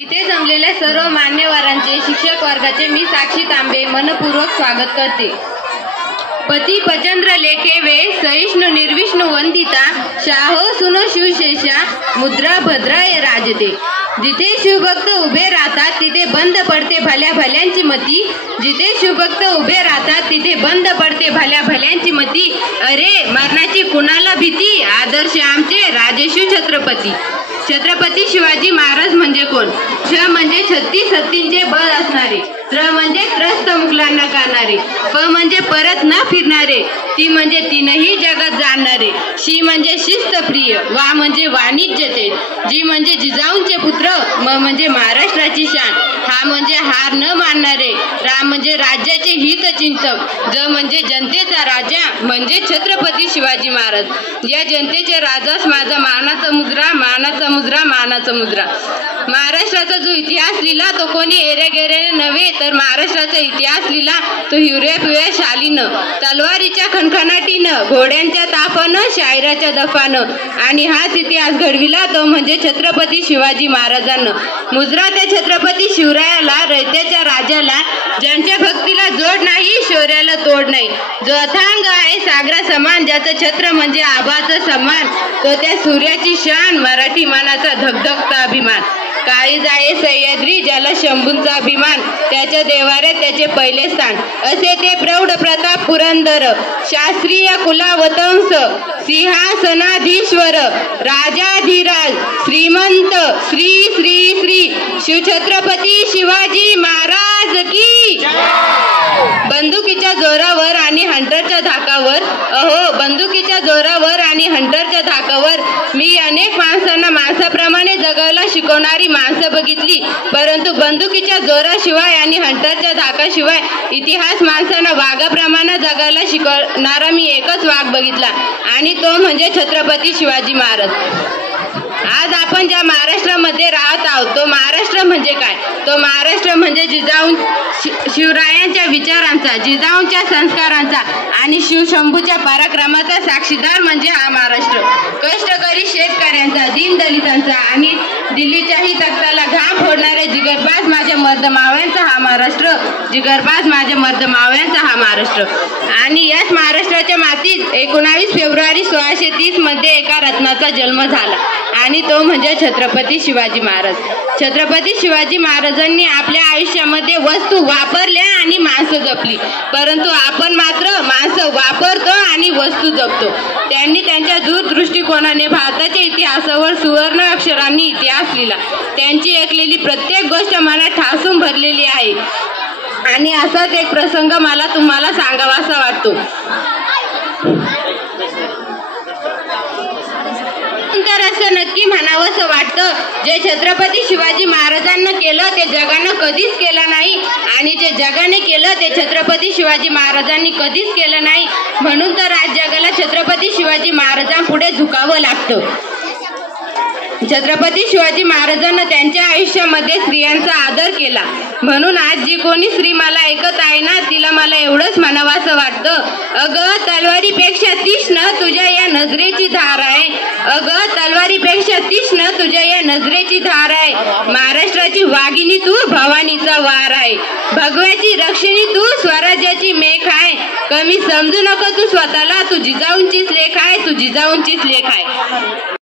इथे जमलेल्या सर्व मान्यवरांचे, शिक्षक वर्गाचे मी साक्षी तांबे मनपूर्वक स्वागत करते। पती पचंद्र लेखे वे सहिष्णु निर्विष्णु वंदिता शाहो सुनो शिवशेषा मुद्रा भद्राय राजते। जिथे शिवभक्त उभे राहतात तिथे बंद पडते भल्या भल्यांची मती। जिथे शिवभक्त उभे राहतात तिथे बंद पडते भल्या भल्यांची मती। अरे मरणाची कुणाला भीती, आदर्श आमचे राजेशिव छत्रपती। छत्रपती शिवाजी महाराज म्हणजे कोण? छ म्हणजे 36 हत्तींचे बळ असणारे, त्र म्हणजे त्रस्त मुघलांना करणारे, प म्हणजे परत न फिरणारे, ती म्हणजे तीनही जगात जाणणारे, शी म्हणजे शिस्तप्रिय, वा म्हणजे वाणिज्यते, जी म्हणजे जिजाऊंचे पुत्र, म म्हणजे महाराष्ट्राची शान, हा म्हणजे हार न मानणारे, रा म्हणजे राज्याचे हितचिंतक, ज म्हणजे जनतेचा राजा म्हणजे छत्रपती शिवाजी महाराज। या जनतेचे राजास माझा मानाचा मुजरा, मानाचा मुजरा, मानाचा मुजरा। महाराष्ट्राचा जो इतिहास लिहिला तो कोणी एरेगेरे नव्हे, तर महाराष्ट्राचा इतिहास लिहिला तो हिरव्या पिवळ्या शालीनं, तलवारीच्या खणखणाटीनं, घोड्यांच्या ताफानं, शायराच्या दफानं, आणि हाच इतिहास घडविला तो म्हणजे छत्रपती शिवाजी महाराजांना। मुजरा त्या छत्रपती शिवरायाला, रयतेच्या राजाला, ज्यांच्या भक्तीला जोड नाही, शौर्याला तोड नाही, जो अथांग आहे सागरा समान, ज्याचं छत्र म्हणजे आभाचं समान, तो त्या सूर्याची शान, मराठी मानाचा धगधगता अभिमान। काळीज आहे सह्याद्री, ज्याला शंभूंचा अभिमान, त्याच्या देवाऱ्यात त्याचे पहिले स्थान, असे ते प्रौढ प्रताप पुरंदर, शास्त्रीय कुलावतंस, सिंहासनाधीश्वर, राजाधिराज, श्रीमंत, श्री श्री श्री शिवछत्रपती शिवाजी महाराज की। बंदुकीच्या जोरावर आणि हंटरच्या धाकावर, अहो बंदुकीच्या जोरावर आणि हंटरच्या धाकावर मी अनेक माणसांना माणसाप्रमाणे जगायला शिकवणारी माणसं बघितली, परंतु बंदुकीच्या जोराशिवाय आणि हंटरच्या धाकाशिवाय इतिहास माणसांना वाघाप्रमाणे जगायला शिकवणारा मी एकच वाघ बघितला, आणि तो म्हणजे छत्रपती शिवाजी महाराज। आज आपण ज्या महाराष्ट्रामध्ये राहत आहोत तो महाराष्ट्र म्हणजे काय? तो महाराष्ट्र म्हणजे जिजाऊ शिवरायांच्या विचारांचा, जिजाऊंच्या संस्कारांचा आणि शिवशंभूच्या पराक्रमाचा साक्षीदार म्हणजे हा महाराष्ट्र। कष्टकरी शेतकऱ्यांचा, दीनदलितांचा आणि दिल्लीच्याही तख्ताला घाम फोडणारे जिगरबाज माझ्या मर्दमाव्यांचा हा महाराष्ट्र, जिगरबाज माझ्या मर्दमाव्यांचा हा महाराष्ट्र। आणि याच महाराष्ट्राच्या मातीत 19 फेब्रुवारी 1630 मध्ये एका रत्नाचा जन्म झाला, आणि तो म्हणजे छत्रपती शिवाजी महाराज। छत्रपती शिवाजी महाराजांनी आपल्या आयुष्यामध्ये वस्तू वापरल्या आणि माणसं जपली, परंतु आपण मात्र माणसं वापरतो आणि वस्तू जपतो। त्यांनी त्यांच्या दूरदृष्टिकोनाने भारताच्या इतिहासावर सुवर्ण अक्षरांनी इतिहास लिहिला। त्यांची ऐकलेली प्रत्येक गोष्ट मनात ठासून भरलेली आहे, आणि असाच एक प्रसंग मला तुम्हाला सांगावासा वाटतो। तर असं नक्की म्हणावंसं वाटतं, जे छत्रपती शिवाजी महाराजांना केलं ते जगानं कधीच केलं नाही, आणि जे जगाने केलं ते छत्रपती शिवाजी महाराजांनी कधीच केलं नाही, म्हणून तर आज जगाला छत्रपती शिवाजी महाराजांपुढे झुकावं लागतं। छत्रपती शिवाजी महाराजांना त्यांच्या आयुष्यामध्ये स्त्रियांचा आदर केला, म्हणून आज जी कोणी स्त्री मला ऐकत आहे ना, तिला मला एवढंच म्हणावंसं वाटतं, अगं तलवारीपेक्षा तीक्ष्ण तुझ्या या नजरेची धार आहे, अगं तलवारीपेक्षा तीक्ष्ण तुझ्या या नजरेची धार आहे। महाराष्ट्राची वाघिणी तू, भवानीचा वार आहे, भगव्याची रक्षिणी तू, स्वराज्याची मेख आहे, कमी समजू नको तू स्वतःला, तू जिजाऊंचीच लेख आहे, तू जिजाऊंचीच लेख आहे।